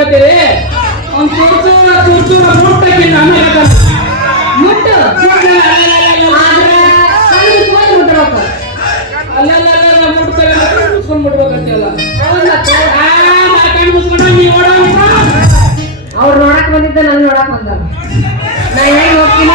ಅವ್ನು ಚೂರ್ಚೂರ ಚೂರ್ಚೂರ ಮುಟ್ಟಕ್ಕೆ ಅಲ್ಲೆಲ್ಲ ಆ ಅವ್ರು ನೋಡಕ್ ಬಂದಿದ್ದ, ನಾನು ನೋಡಕ್ ಬಂದ. ನಾನು ಹೇಗೆ ಹೋಗ್ತೀನಿ?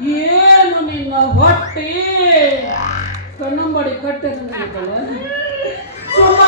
ಏನು ನಿನ್ನ ಹೊಟ್ಟಿ? ಕಣ್ಣಂಬಡಿ ಕಟ್ಟೆ ತಂದಿದ್ದಲ್ಲ. ಸುಮ್ಮ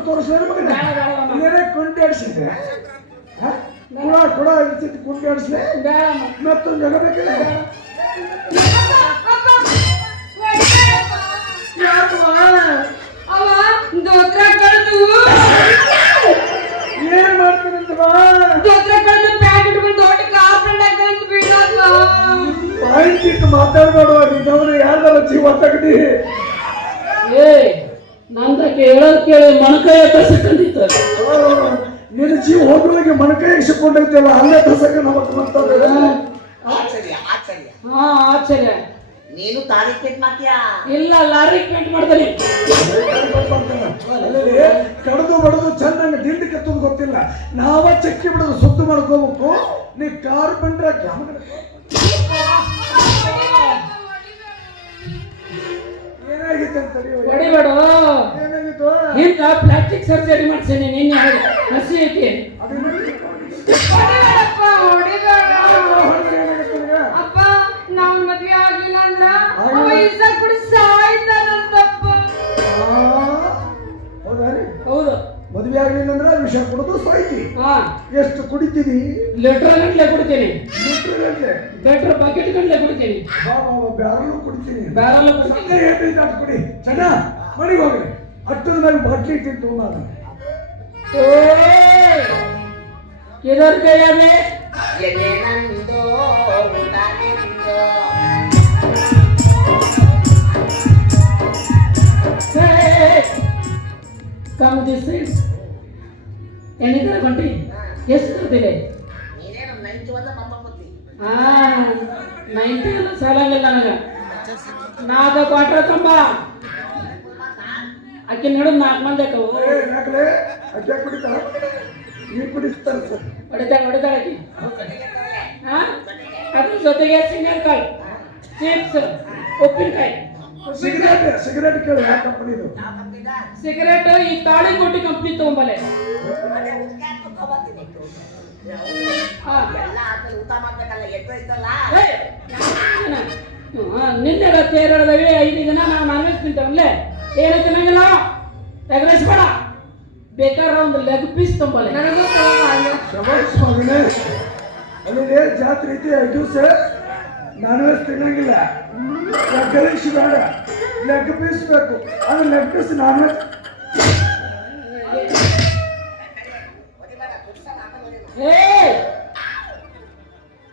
ನಕ್ಷತ್ರ ತೋರಿಸಿದ್ರೆ ಮಗನ ಕುಂಟಾಡಿಸಿದ್ರೆ ಕುಳ ಕುಳ ಇರ್ತಿತ್ತು ಕುಂಟಾಡಿಸ್ಲೆ. ಮತ್ತೊಂದು ಜಾಗ ಬೇಕಿಲ್ಲ ಏನ್ ಮಾಡ್ತೀನಂತ ಮಾತಾಡ್ಬೇಡ ನಿನ್ನವನು ಯಾರ್ದಾರ ಜೀವ ತಗಡಿ ಏ ನಂದಕ್ಕೆ ಕೇಳೋದ್ ಕೇಳಿ ಮೊಣಕೈ ಕಸಕೊಂಡಿತ್ತು ನಿನ್ನ ಜೀವ ಹೋಗುವಾಗ ಮನಕೈ ಸಿಕ್ಕೊಂಡಿರ್ತೇವಲ್ಲ ಅಲ್ಲೇ ತಸಕ ನಮಕ್ ಬರ್ತದೆ ಆಶ್ಚರ್ಯ ಆಶ್ಚರ್ಯ ಹಾ ಆಶ್ಚರ್ಯ ನೀನು ತಾರಿ ಪೇಂಟ್ ಮಾಡ್ತೀಯಾ? ಇಲ್ಲ ಲಾರಿ ಪೇಂಟ್ ಮಾಡ್ತಾನೆ. ಕಡ್ದು ಬಡದು ಚೆನ್ನಾಗಿ ದಿಂಡಿ ಕತ್ತೋದು ಗೊತ್ತಿಲ್ಲ. ನಾವ ಚಕ್ಕಿ ಬಿಡೋದು ಸುತ್ತ ಮಾಡ್ಕೋಬೇಕು. ನೀ ಕಾರ್ ಬಂದ್ರೆ ಹೊಡಿಬೇಡ? ಹಿಂದ ಪ್ಲಾಸ್ಟಿಕ್ ಸರ್ಜರಿ ಮಾಡ್ಸೇನೆ ನಿನ್ನೆ ಹಸಿ ಐತಿ. ಹಾ ಎಷ್ಟು ಕುಡಿತೀವಿ ಲೀಟರ್ ಗಂಟ್ಲೆ ಕುಡಿತೀನಿ ಲೀಟರ್ ಗಟ್ಲೆ. ಲೀಟರ್ ಬಕೆಟ್ ಗಂಟ್ಲೆ ಕುಡಿತೀನಿ ಬಾ ಬಾ ಬಾ, ಬ್ಯಾರಲು ಕುಡಿತೀನಿ ಬ್ಯಾರಲ್ ಸದ್ಯ ಕುಡಿತೀನಿ ಏಟೈತೆ ಅಷ್ಟು ಕುಡಿ ಚೆನ್ನ ಮನೆಗೆ ಹೋಗ್ರಿ ಹತ್ತದ ಮೇಲೆ ಬಾಟ್ಲಿ ಇಟ್ಟಿತ್ತು ನಾನು ಇದರ ಕೈಯಾಗೆ ಎದೆ ನಂದೋ ಊಟ ನಿಂದೋ ಕಮ್ ದಿಸ್ ಸೈಡ್ ಎಣ್ಣಿದ್ರೆ ಬಂಟಿ? ಎಷ್ಟು ಮತ್ತೊಂಬತ್ತಿ ಹಾ ನೈಂಟಿ ಎಲ್ಲ ಸಾಲಂಗಿಲ್ಲ ನನಗೆ. ನಾಲ್ಕು ಕ್ವಾರ್ಟರ್ ಕಂಬ. ಅಕ್ಕಿ ನೋಡು ನಾಲ್ಕು ಮಂದಿ ಅಕ್ಕವು ಕುಡಿತಾರ ಹೊಡಿತಾಳೆ? ಹೊಡಿತಾಳೆ ಅಕ್ಕಿ ಹಾ ಅದ್ರ ಜೊತೆಗೆ ಸಿಂಗಲ್ ಕಾಳು ಚಿಪ್ಸ್ ಉಪ್ಪಿನಕಾಯಿ. ಸಿಗರೇಟ್ ಸಿಗರೇಟ್ ಕೇಳಿ ಯಾವ ಕಂಪನಿದು ಸಿಗರೇಟ್ ಈ ತಾಳಿ ಕೊಟ್ಟಿ ಕಂಪ್ನಿ ತಗೊಂಬಲೆ ನಿನ್ನೆ ತೇರಳದವಿ ಐದು ದಿನ ನಾವು ನಾನ್ ವೆಜ್ ತಿಂತೇವಲ್ಲೇ ಏನು ತಿನ್ನಂಗಿಲ್ಲ ಎಗ್ರೆಸ್ ಬೇಡ ಬೇಕಾದ್ರೆ ಒಂದು ಲೆಗ್ ಪೀಸ್ ತಂಬಲೆ ನನಗೂ ತಗೊಂಬ ಶಬಾಷ್ ಮಗನೇ ಅಲ್ಲಿ ಜಾತ್ರೆ ಐತಿ ಐದು ದಿವಸ. ನಾನ್ ವೆಜ್ ತಿನ್ನಂಗಿಲ್ಲ. ಲೆಗ್ ಬೇಡ. ಲೆಗ್ ಪೀಸ್ ಬೇಕು. ಅದು leg piece non. Veg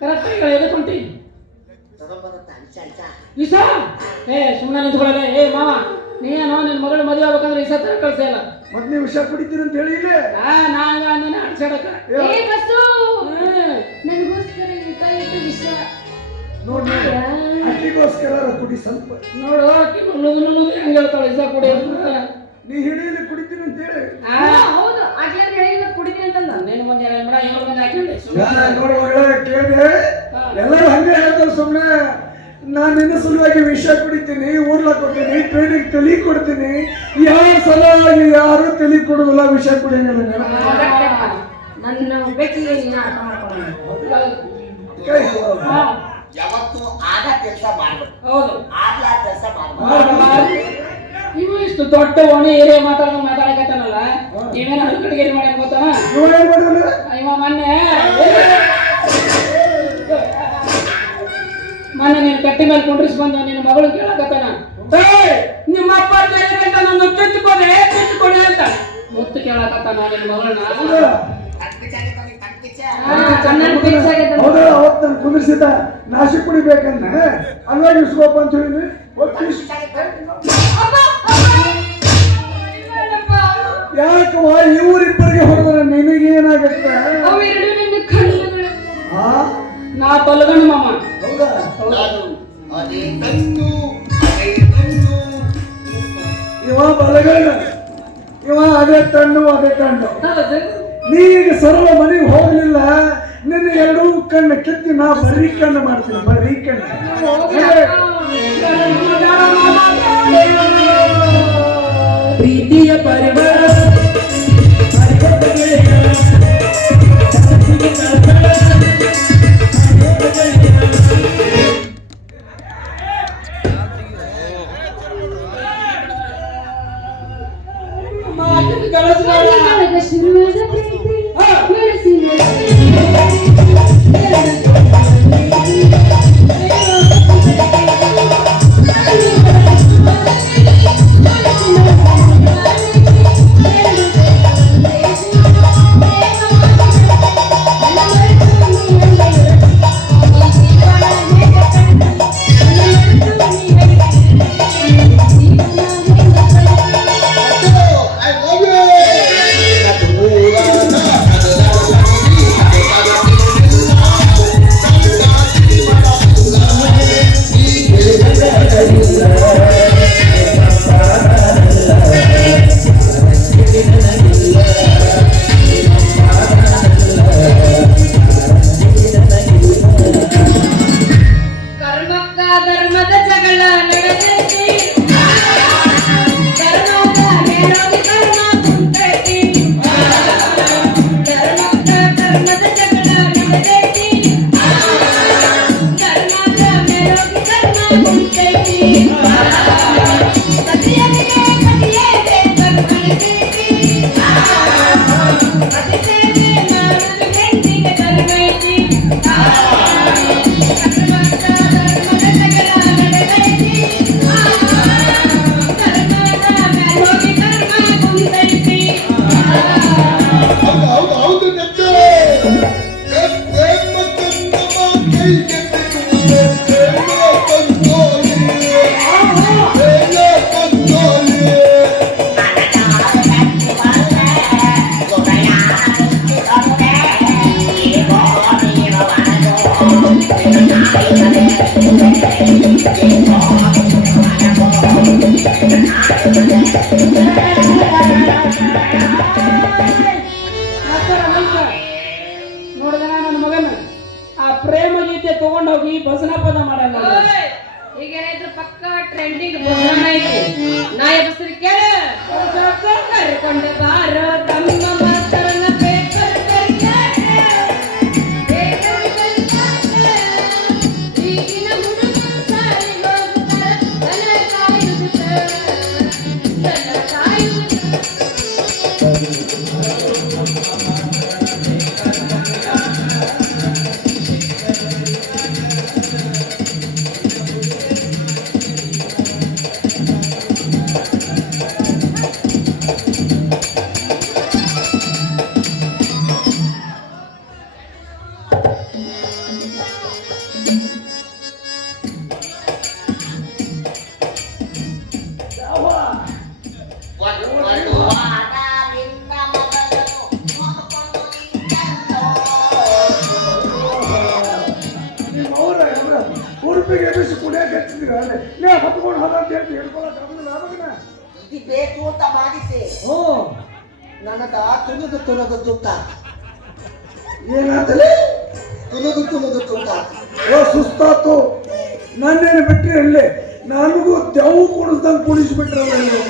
correct ಹೊಡಿಯೋದು. ಏ ಎದಕ್ಕೆ ಹೊಂಟಿ? ಸುಮ್ಮನೆ ಏ ಮಾವ ನೀನು ನಿನ್ನ ಮಗಳು ಮದುವೆ ಆಗ್ಬೇಕಂದ್ರೆ ವಿಸ ತರ ಕಳ್ಸಿಲ್ಲ ಮತ್ ನೀವು ವಿಷ ಕುಡಿತೀರಿ ಅಂತ ಆ ನಾಂಗ ಅಂದನೆ ಅಡ್ಸಾಡಕ ಏ ಬಸ್ಸು ನನಗೋಸ್ಕರ ಇಟ್ಟು ವಿಷ. ನೋಡ್ ನೋಡಿ ಅಕ್ಕಿಗೋಸ್ಕರ ಕುಡಿ ಸ್ವಲ್ಪ. ನೋಡು ಆಕಿ ನುಣ್ಣದು ಹೆಂಗ್ ಹೇಳ್ತಾಳೆ ಇಸ ಕುಡಿ ಅಂತ. ನೀ ಹಿಡಿಯಲ್ಲಿ ಕುಡಿತೀನಿ ಅಂತ ಹೇಳಿ. ಆ ಹೌದು ಆಗ್ಲೇ ಹೇಳಿಲ್ಲ ಕುಡಿತೀನಿ ಅಂತ ನಿನ್ನ ಮುಂದೆ ಹೇಳಿ ಮೇಡ ಇವ್ರ ಮುಂದೆ ಹಾಕಿಲ್ಲ ನೋಡು ಕೇಳಿದೆ ಎಲ್ಲರೂ ಹಂಗೆ ಹೇಳ್ತಾರೆ ಸುಮ್ಮನೆ ನಾನು ನಿನ್ನ ಸಲುವಾಗಿ ವಿಷ ಕುಡಿತೀನಿ ಊರ್ಲ ಕೊಡ್ತೀನಿ ಟ್ರೈನಿಗೆ ತಲಿ ಕೊಡ್ತೀನಿ. ಯಾವ ಸಲುವಾಗಿ ಯಾರು ತಲಿ ಕೊಡೋದಿಲ್ಲ ವಿಷಯ ಕುಡಿಯಂಗಿಲ್ಲ ನನ್ನ ಬೆಕ್ಕಿಗೆ ನೀನು ಅರ್ಥ. ಹಾ, ಯಾವತ್ತು ಆದ ಕೆಲಸ ಮಾಡ್ಬೇಕು. ಹೌದು. ಆಗ್ಲಾ ಕೆಲಸ ಮಾಡ್ಬೇಕು. ಇವು ಇಷ್ಟು ದೊಡ್ಡ ಓಣಿ ಏರಿಯಾ ಮಾತಾಡೋ ಮಾತಾಡಕತ್ತಾನಲ್ಲ? ನೀವೇನು ಹಲ್ಕಟ್ಗೇರಿ ಮಾಡಿ ಗೊತ್ತಾ? ಇವ ಏನ್ ಮೊನ್ನೆ ಮೊನ್ನೆ ನೀನು ಕಟ್ಟಿ ಮೇಲೆ ಕುಂಡ್ರಿಸ್ ಬಂದ ನಿನ್ನ ಮಗಳು ಕೇಳಕತ್ತಾನ. ನಿಮ್ಮ ಅಪ್ಪ ಗಂಟ ನನ್ನ ಕಿತ್ತುಕೊಡೆ ಕಿತ್ತುಕೊಡೆ ಅಂತ. ಮುತ್ತು ಕೇಳಕತ್ತಾನ ನಿನ್ನ ಮಗಳನ್ನ? ಹೌದಾ ಅವತ್ತು ನಾನು ಕುಂದಿರ್ಸಿದ್ದ ನಾಶಿ ಕುಡಿಬೇಕಂದ್ರೆ ಅಲ್ಲಾಗಿ ಇಸ್ಕೋಪ ಅಂತ ಹೇಳಿ ಯಾಕವ್ವ ಇವರಿಬ್ಬರಿಗೆ ಹೊಡೆದ್ರೆ ಕಣ್ಣುಗಳು. ಆ? ನಾ ಬಲಗಣ ಮಾಮ. ಹೌದಾ? ನಾನು ಅದೇ ತಂದು ಅದೇ ತಂದು ಇವ ಬಲಗಣ್ಣ. ಇವ ಅದೇ ತಣ್ಣು ಅದೇ ಕಣ್ಣು ಹೌದು ನೀ ಈಗ ಸರ್ವ ಮನೆಗೆ ಹೋಗಲಿಲ್ಲ. ನಿನ್ನ ಎರಡೂ ಕಣ್ಣು ಕೆತ್ತಿ ನಾ ಬರೀ ಕಣ್ಣು ಮಾಡ್ತೀನಿ. ಬರೀ ಕಣ್ಣು. ನನಗೆ ಆ ತಗೊಂಡು ಹೋಗಿ ತಗೊಂಡೋಗಿ ಭಜನಾ ಪದ ಮಾಡಲ್ಲ. ಈಗ ಏನಾಯ್ತು? ಪಕ್ಕ ಟ್ರೆಂಡಿಂಗ್ ಭಜನ ಐತಿ. ನಾ ಎಬ್ಬಿಸ್ತೀನಿ ಕೇಳ. ಕರ್ಕೊಂಡು ಬಾರ ತಮ್ಮ. ಕರ್ಕೊಂಡು ಹೋದ ಅಂತ ಹೇಳಿ ಹೇಳ್ಕೊಳಕ್ ಆಗುದಿಲ್ಲ ಮಗನ ಇದು ಬೇಕು ಅಂತ ಮಾಡಿದ್ದೆ. ಹ್ಞೂ. ನನಗ ತುನದು ತುನದು ತುತ್ತ. ಏನಾದ್ರೆ ತುನದು ತುನದು ತುತ್ತ. ಓ ಸುಸ್ತಾತು. ನನ್ನೇನು ಬಿಟ್ರಿ ಅಲ್ಲೇ ನನಗೂ ದೆವ್ ಕುಣಿಸ್ದಂಗೆ ಕುಡಿಸ್ಬಿಟ್ರಲ್ಲ ನೀವು